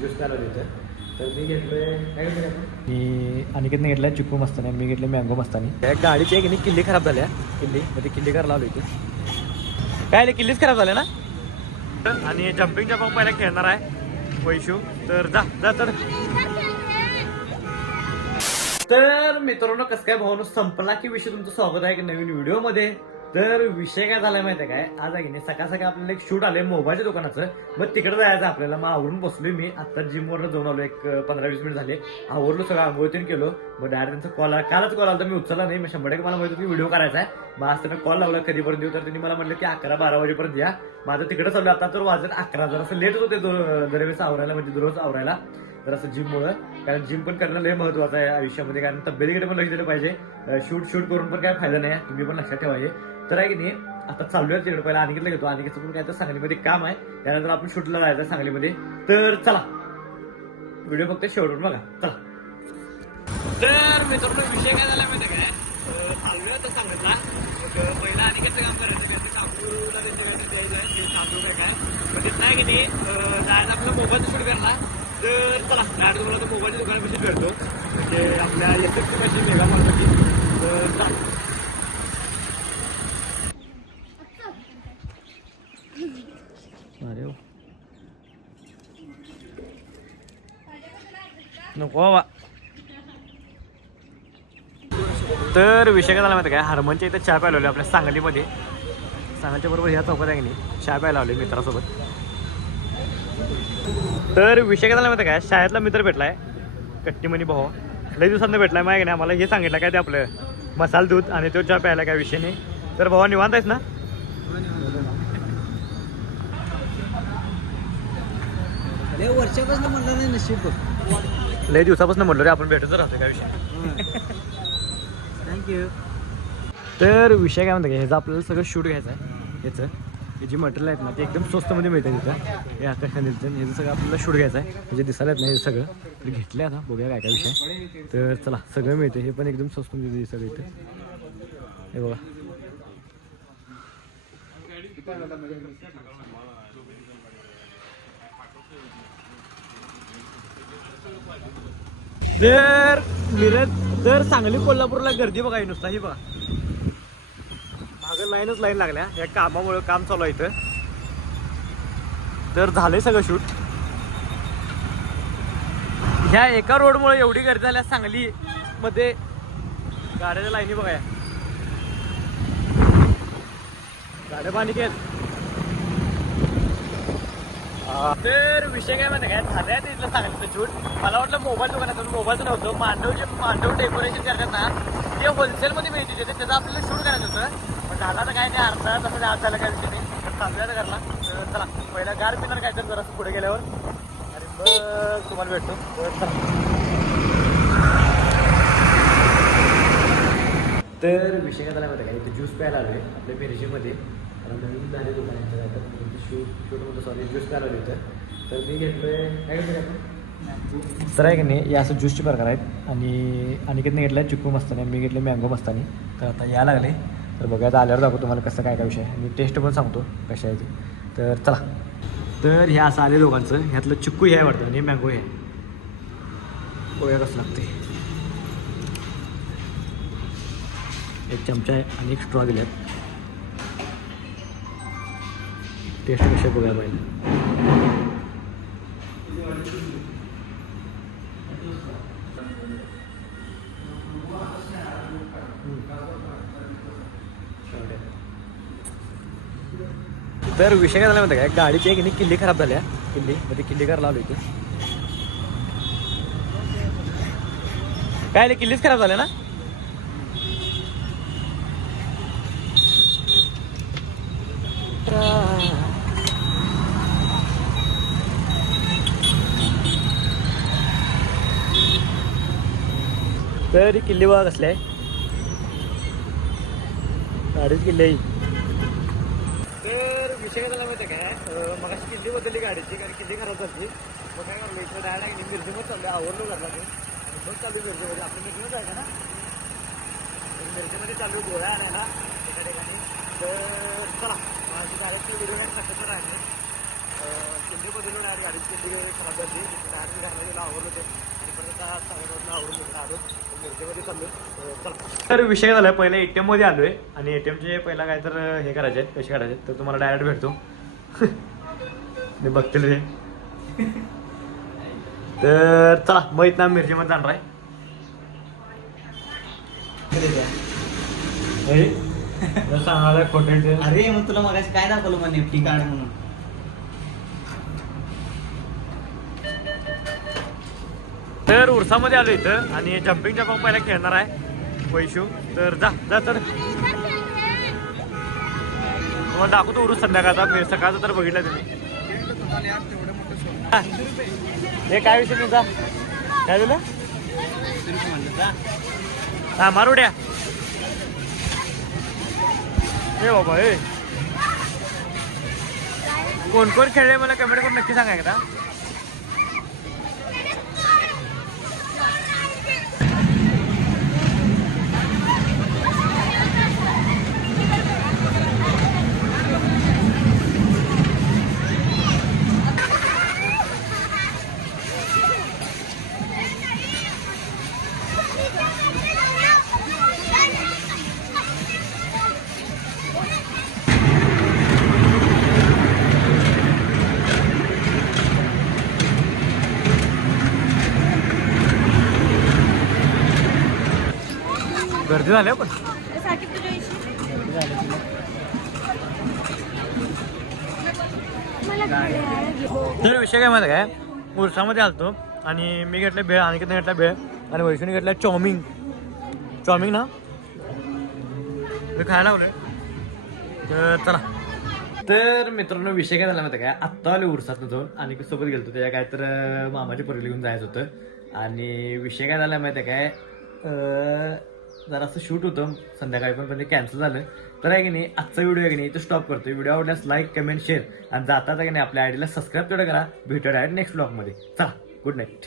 Juice प्यायला तिथं तर मी घेतलोय काय घेतलं आपण मी अनिकेतने घेतलाय चिक्कू मस्तानी आणि मी घेतले मँगो मस्तानी. त्या गाडीची एक नाही किल्ली खराब झाल्या किल्ली मग ती किल्ली करायला आलो इथे. काय आले किल्लीच खराब झाल्या ना. आणि जम्पिंगचा पण पहिला खेळणार आहे वैशू. तर जा जा तर मित्रांनो कसं काय भावनो संपला की विषय तुमचं स्वागत आहे की नवीन व्हिडिओमध्ये. तर विषय काय झालाय माहिती आहे काय आज आहे की नाही सकाळ सकाळ आपल्याला एक शूट आलंय मोबाईलच्या दुकानाचं. मग तिकडे जायचं आपल्याला. मग आवरून बसलोय मी आता जिमवर जाऊन आलो एक 15-20 मिनिट झाले. आवरलो सगळं आंघोळीतून केलो. मग डायरेक्ट त्यांचा कॉल कालच कॉल आला तर मी उचलला नाही. मग 100% मला माहिती व्हिडिओ करायचा आहे. मग आज तर कॉल लावला कधीपर्यंत येऊ तर त्यांनी मला म्हटलं की 11-12 वाजेपर्यंत या. माझं तिकडे चालू आता तर वाजत 11 जर असं लेट होते दरवेळेस आवरायला म्हणजे दररोज आवरायला. तर असं जिममुळं कारण जिम पण करणं लय महत्वाचं आहे आयुष्यामध्ये. कारण तब्येतीकडे पण लक्ष दिलं पाहिजे. शूट करून पण काय फायदा नाही आहे. तुम्ही पण लक्षात ठेवायचे. तर आहे की नाही आता चालू आहे तिकडे पहिला अनिकेतला घेतो. अनिकेतचं पण काय तर सांगलीमध्ये काम आहे. त्यानंतर आपण शूटला जायचं सांगलीमध्ये. तर चला व्हिडिओ फक्त शेवटून बघा चला. तर मित्रांनो विषय काय झाला माहिती काय चालू आहे तर सांगितला पहिला अनिकेतचं काम करायचं तांदूळला द्यायचं आहे तांदूळ काय मग तिथं आहे की नाही जायचं आपला मोबाईलचं शूट करणार. तर चला डायरेक्ट तुम्हाला तर मोबाईलच्या दुकानापाशी भेटतो म्हणजे आपल्या एसएफची पाशी मेगा मार्केटची. तर चला अरे नको बाबा. तर विषय काय झाला माहिती काय हरमनच्या इथं चहा प्यायला आपल्या सांगलीमध्ये. सांगलीच्या बरोबर ह्या चौकात आहे की नाही चहा प्यायला आलोय मित्रासोबत. तर विषय काय झाला माहिती काय शाळेतला मित्र भेटलाय कट्टीमणी भाऊ. लई दिवसांनी भेटलाय माहिती नाही आम्हाला हे सांगितलं काय ते आपलं मसाला दूध आणि तो चहा प्यायला काय विषय नाही. तर भावा निवांत आहेस ना. वर्षापासून म्हणलं नाही नशीब लई दिवसापासून म्हटलं रे आपण भेटत राहतो काय विषय. थँक्यू. तर विषय काय म्हणतो का ह्याचं आपल्याला सगळं शूट घ्यायचं आहे. ह्याचं हे जी मटेरियल आहेत ना ते एकदम स्वस्तमध्ये मिळतं तिथं. हे आकाशकांदीलचं ह्याचं सगळं आपल्याला शूट घ्यायचं आहे. म्हणजे दिसायला येत नाही हे सगळं ते घेतलं आता बघूया काय काय विषय. तर चला सगळं मिळतं हे पण एकदम स्वस्त मिळतं सगळं इथं. हे बघा तर मिरज तर सांगली कोल्हापूरला गर्दी बघा नुसता ही बघा मागं लाईन लागल्या या कामामुळे काम चालू आहे इथं. तर झालंय सगळं शूट. ह्या एका रोडमुळे एवढी गर्दी झाल्या सांगली मध्ये गाड्याच्या लाईनी बघा या गाड्या पाणी केलं. तर विषय काय माहिती काय झालंय तिथलं सांगायचं शूट. मला वाटलं मोबाईल दुकानात मोबाईलचं नव्हतं. मांडव डेकोरेशन करतात ना ते होलसेलमध्ये मिळते तिथे त्याचं आपल्याला शूट करायचं होतं. पण झाला तर काय नाही अर्धा तसं आज झालं काय विषय नाही. तर चालूया तर करला. तर चला पहिला गार पिणार काय तर जरासं पुढे गेल्यावर आणि मग तुम्हाला भेटतो. तर चला तर विषय काय झाला माहिती काय इथे ज्यूस प्यायला आलोय आपल्या मिरजेमध्ये. कारण नवीन झाले दुकानांचं काय तर शूटमध्ये सॉरी ज्यूस प्यायला आलो इथं. तर मी घेतलोय काय घेतलं आपण तर आहे की नाही या असं ज्यूसचे प्रकार आहेत. आणि अनिकेतने घेतलं आहे चिक्कू मस्तानी आणि मी घेतले मँगो मस्तानी. तर आता या लागले तर बघायचं आल्यावर दाखवतो तुम्हाला कसं काय काय विषय आहे. मी टेस्ट पण सांगतो कशा आहे ते. तर चला तर ह्या असं आले दोघांचं ह्यातलं चिक्कू हे आहे वाटतं आणि मँगो हे बघूया कसं लागते. एक चमचा आहे आणि एक स्ट्रॉ दिल्यात. टेस्ट कशा बघायला पाहिजे. तर विषय काय झाला माहिती काय गाडीची एक किल्ली खराब झाल्या किल्ली मध्ये किल्ली करायला आलो इथे. काय किल्लीच खराब झाल्या ना. तर ही किल्ली बघा कसली आहे गाडीची किल्ली आहे. तर विषय काय झाला माहिती काय मग अशी किल्ली बदलली गाडीची कारण किल्ली खराब झाली. मग काय करलो इथं डायरेक्ट मिरजेमध्ये चाललं आवडलो घरला ते मग चालू मिरजेमध्ये आपल्या मिरजेमध्ये जायचं ना. मिरजेमध्ये चालू गोळ्या आणायला एका ठिकाणी. तर चला माझी डायरेक्ट व्हिडिओ सक्सेसफुल आहे. चिंतेमध्ये डायरेक्ट गाडीची चिंते खराब झाली डायरेक्ट घालून गेला आवडलं होतं आणि परत सागरवरून आवडून आलो मिरजेमध्ये चाललो चला. तर विषय झाला पहिले ATM मध्ये आलोय आणि ATMचे पहिला काय तर हे करायचे आहेत पैसे काढायचे तर तुम्हाला डायरेक्ट भेटतो मी बघतील रे. तर चला मग इथं मिरजेमध्ये जाणार आहे. सांगायला खोटे अरे मग तुला मगाशी काय दाखवलं मग नेफ्टी कार्ड म्हणून. तर उरसामध्ये आलो इथं आणि जम्पिंग जपांग पहिला खेळणार आहे वैशू. तर जा जा तर तुम्हाला दाखवतो उरूस संध्याकाळचा सकाळचा तर बघितलं तुम्ही. हे काय विषय तुमचा काय झालं हा मारुड्या हे बाबा हे कोण कोण खेळले मला कमेंट करून नक्की सांगा एकदा. गर्दी झाली पण तुझा विषय काय माहिती काय उरसामध्ये आलतो आणि मी घेतलं भेळ आणि किती घेतला भेळ आणि वैष्णूने घेतला चाऊमिंग ना मी खायला लावलोय. तर चला. तर मित्रांनो विषय काय झाला माहिती काय आत्ता आले उरसात तो आणि सोबत गेलतो त्याच्या काय तर मामाची पोरीला घेऊन जायचं होतं आणि विषय काय झाला माहिती काय जरा असं शूट होतं संध्याकाळी पण ते कॅन्सल झालं. तर आहे की नाही आजचा व्हिडिओ आहे की नाही तो स्टॉप करतो. व्हिडिओ आवडल्यास लाईक कमेंट शेअर आणि जाता की नाही आपल्या आयडीला सबस्क्राईब तेवढं करा. भेटूया डायरेक्ट नेक्स्ट ब्लॉगमध्ये. चला गुड नाईट.